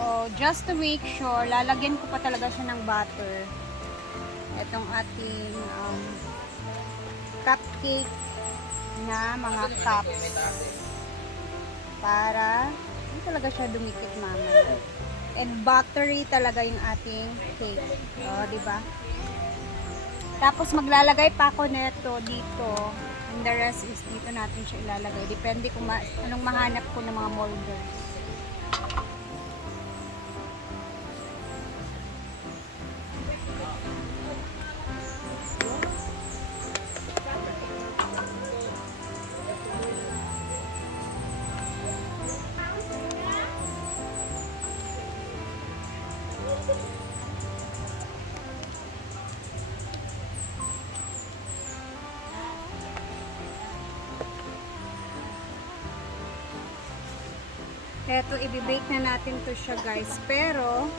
So, just to make sure, lalagyan ko pa talaga siya ng butter. Itong ating cupcake na mga cups. Para hindi talaga siya dumikit mamaya. And buttery talaga yung ating cake. O, diba? Tapos maglalagay pa ako neto dito. And the rest is dito natin siya ilalagay. Depende kung anong mahanap ko ng mga molders. Eto, ibibake na natin to siya guys. Pero,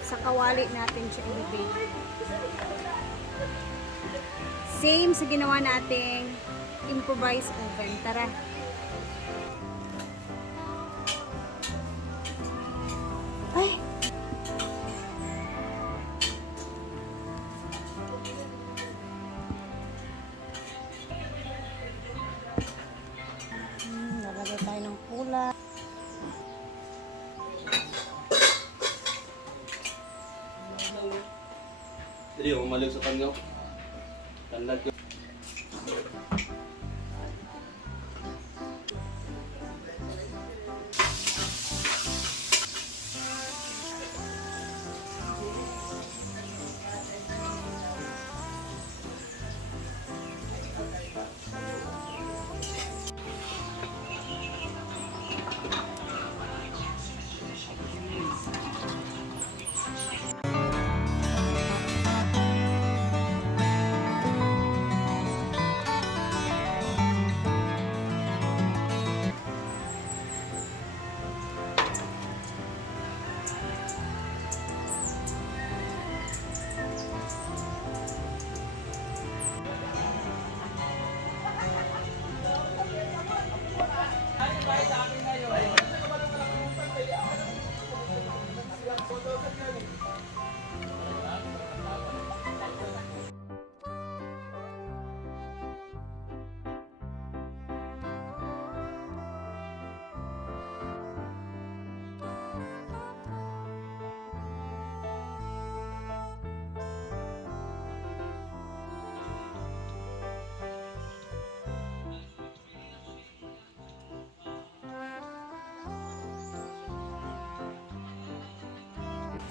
sa kawali natin siya ibibake. Same sa ginawa nating improvised oven. Tara! Ay! Lalagay tayo ng pula. Jadi, umalig sa tangaw. Tandag ko.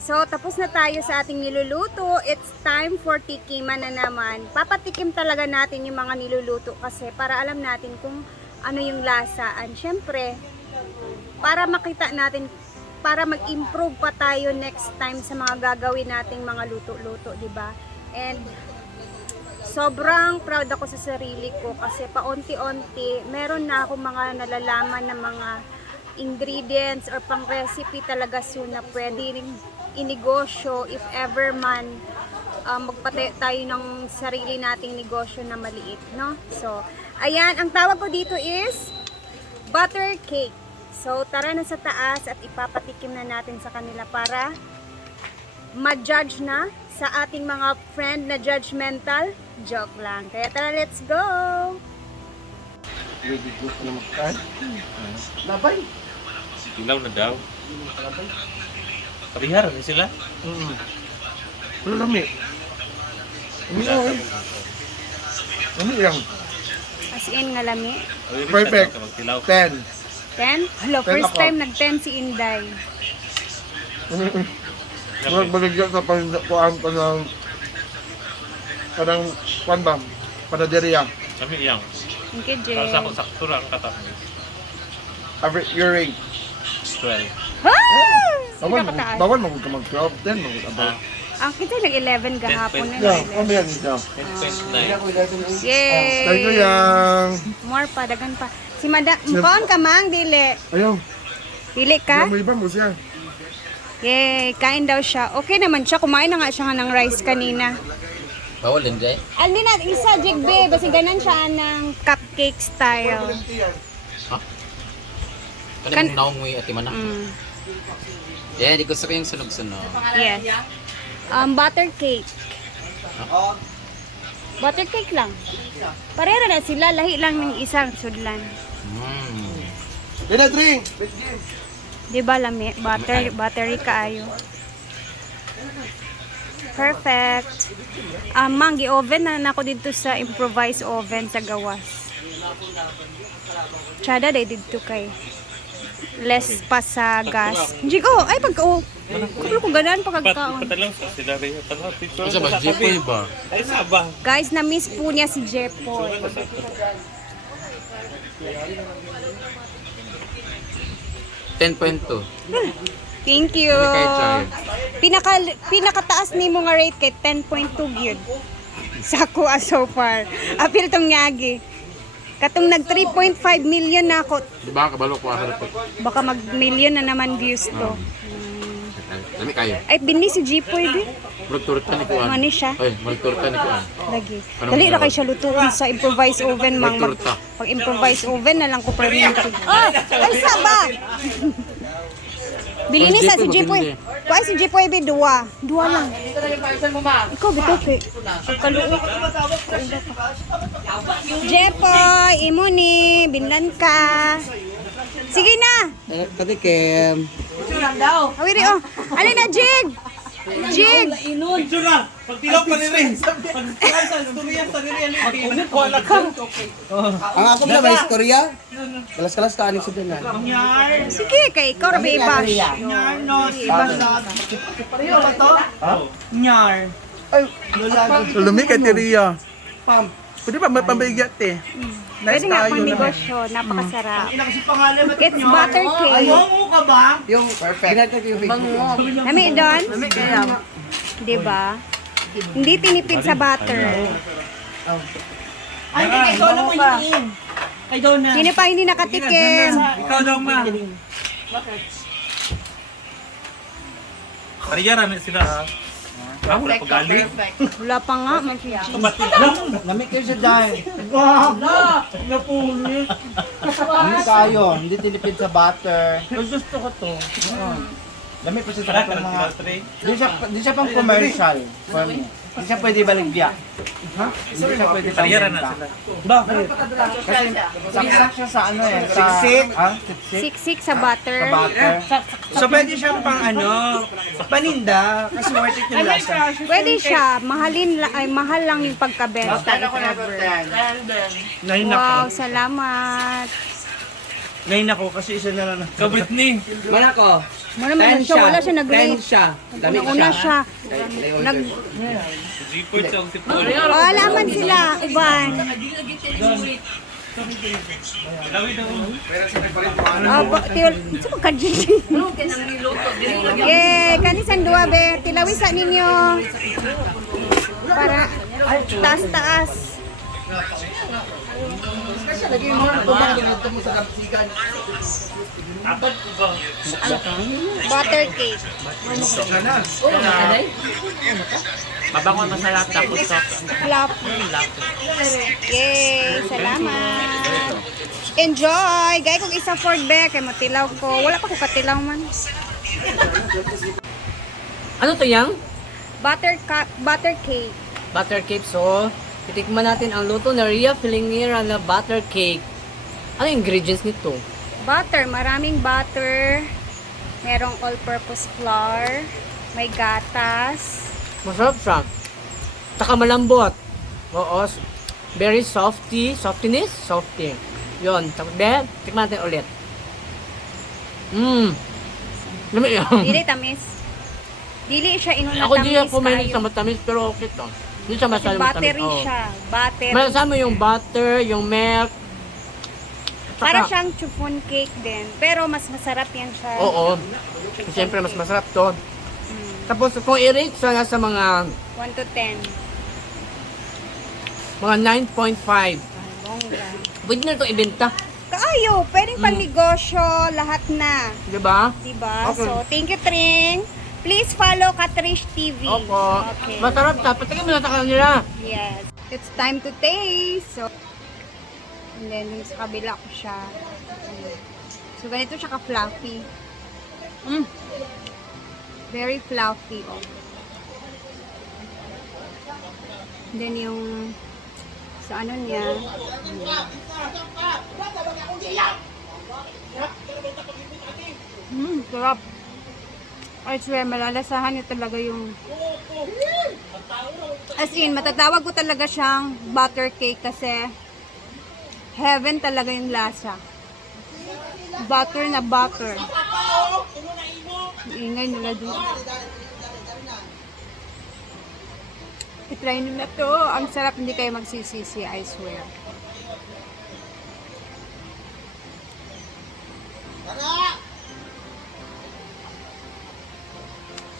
So, tapos na tayo sa ating niluluto. It's time for tikiman na naman. Papatikim talaga natin yung mga niluluto kasi para alam natin kung ano yung lasaan. Siyempre, para makita natin, para mag-improve pa tayo next time sa mga gagawin nating mga luto-luto, diba? And sobrang proud ako sa sarili ko kasi paunti-unti meron na ako mga nalalaman na mga ingredients or pang recipe talaga soon na pwede ring inegosyo if ever man magpatayo tayo ng sarili nating negosyo na maliit, no? So, ayan, ang tawag ko dito is butter cake. So, tara na sa taas at ipapatikim na natin sa kanila para ma-judge na sa ating mga friend na judgmental. Joke lang. Kaya tara, let's go! Ready ko na magkaan. Labay. Ilaw na daw. Labay. Parihar na sila. Wala lami. Umiyaw eh. Umiyaw. As in, nga lami. Perfect. 10. 10? Hello, 10 first ako. time nag-10 si Inday. Huwag maligyan sa pangkuhaan pa ng parang kwan ba? Panaderia. Kami iyang. Thank you, Para sa Jay. ako sakto lang katapos. Average your rate. 12. Bawal magod ka mag-12. 10 magod about. Ang kita nag-11 gahapon na. Yeah, ano yan ito? 10.9. Yay! Thank you yang. More pa, dagan pa. Si Madam, kaon ka mang, dili. Ayaw. Dili ka? May iba mo siya. Yay, kain daw siya. Okay naman siya, kumain na nga siya ng rice kanina. Bawal din dyan. Aldi na, isa, jigbe, basi ganan siya ng cupcake style. Kanang naong mo at imana. Yeah, di gusto ko yung sunog-sunog. Yes. Butter cake. Butter cake lang. Parera na sila, lahi lang ng isang sudlan. Dina, drink! Di ba lami? Battery kaayo. Perfect. Mang, gi-oven na nako dito sa improvised oven sa gawas. Tsada day dito kay less pa sa gas. Hindi ko, ay pagka kapag ko ganaan pagkakaon. Patalaw sa sila rin. Ano ba? Jepoy ba? Ay, saba. Guys, na-miss po niya si Jepoy. 10.2. Thank you. Kay Char. Pinakataas ni mo nga rate kay 10.2 gyud. Sa kuha so far. Apil tong nyagi. Katong nag 3.5 million na ako. Di ba? Kabalo ko ako dapat. Baka mag-million na naman views to. Dami kayo. Ay, binli si Jepoy di. Magturta ni Kuan. Mani siya. Ay, magturta ni Kuan. Lagi. Anong Dali na ginawa? kay siya lutuin sa improvised oven, mang. Magturta. Pag improvised oven na lang ko perminti. Oh, ay saba. Bili ni sa si Jepoy. Kuha si Jepoy bi dua. Dua lang. Ikaw bitaw kay. Kaluok. Jepoy, imo ni binlan ka. Sige na. Katikim. Awiri oh. Ali na Jig. Jig. Ang ako na ba istorya? Kalas-kalas ka aning sudanan. Sige kay ikaw ra ba ibash. Nyar. Lumi kay Teria. Pam. Pwede pa may pambigat eh. Pwede nga pang negosyo, napakasarap. Ina kasi pangalan mo. It's butter cake. Mo ka ba? Yung perfect. Ginagay ko yung Facebook. Nami doon? Diba? Hindi tinipid sa butter. Ay, hindi ikaw na mo hiniin. Kay daw na. Sino pa hindi nakatikim? Ikaw daw ma. Kariya namin sila ha. Wala pa gali. Wala pa nga, may Fiji. Lamig kayo sa dahil. Napulit. Lamig kayo. Hindi tilipid sa butter. Gusto ko to. Lamig pa siya Tara, sa mga... sila tray. Di siya pang commercial. For me. Hindi siya pwede baligya. Ha? Hindi siya pwede Kariya na pambenta. sila. Bakit? Kasi saksak siya sa ano eh. Siksik? Ha? Siksik? Siksik sa butter. Sa butter. So pwede siyang pang ano, paninda kasi worth it yung lasa. Pwede siya, mahal lang yung pagkabenta. if ever. Ngayon Wow, ako. salamat. Ngayon ako kasi isa na lang. So, Britney. Mana ko? Mo naman siya, wala siya nag-rate. siya. Una siya. Nag G-Port sa si Paul. alaman sila, uban. Lawi daw. Sa pagka-GG. Yay, kanisan dua be. Tilawisa ninyo. Para taas-taas. Butter cake. Mabango na sa lahat tapos Flop. Yay, salamat. Enjoy. Gaya kong isa Ford be. Kaya matilaw ko. Wala pa ko katilaw man. Ano to yang? Butter cake. Butter cake. So, titikman natin ang luto na Ria Filingera na butter cake. Ano yung ingredients nito? Butter. Maraming butter. Merong all-purpose flour. May gatas. Masarap siya. Tsaka malambot. Oo. Very softy. Softiness? Softy. Yun. Tapos, tikman natin ulit. Lami yan. Dili tamis. Dili siya inuna Ako di tamis ako mahilig sa kayo. matamis pero okay to. Hindi siya Kasi masyadong matamis. buttery Oo. siya. Buttery. Masama yung butter, yung milk. Para siyang chiffon cake din. Pero mas masarap yan siya. Oo. Siyempre, mas masarap to. Tapos, kung i-rate siya nga sa mga 1 to 10. 9.5, Bongga. pwede na ito ibenta. Kaayo, pwedeng pang negosyo, lahat na. Diba? Diba? Okay. So, thank you, Tring. Please follow Katrish TV. Opo. Okay. Masarap ta. Patigyan mo na sa kanila. Yes. It's time to taste. So, and then, dun sa kabila ko siya. So, ganito siya ka-fluffy. Very fluffy. Oh. Then yung sa ano niya. Sarap. I swear, malalasahan niyo talaga yung... As in, matatawag ko talaga siyang butter cake kasi heaven talaga yung lasa. Butter na butter. Ingay nila doon. I-try nyo na to. Ang sarap, hindi kayo magsisisi, I swear.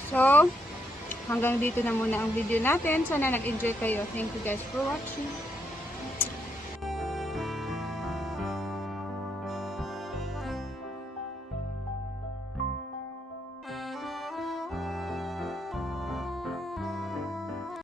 So, hanggang dito na muna ang video natin. Sana nag-enjoy kayo. Thank you guys for watching.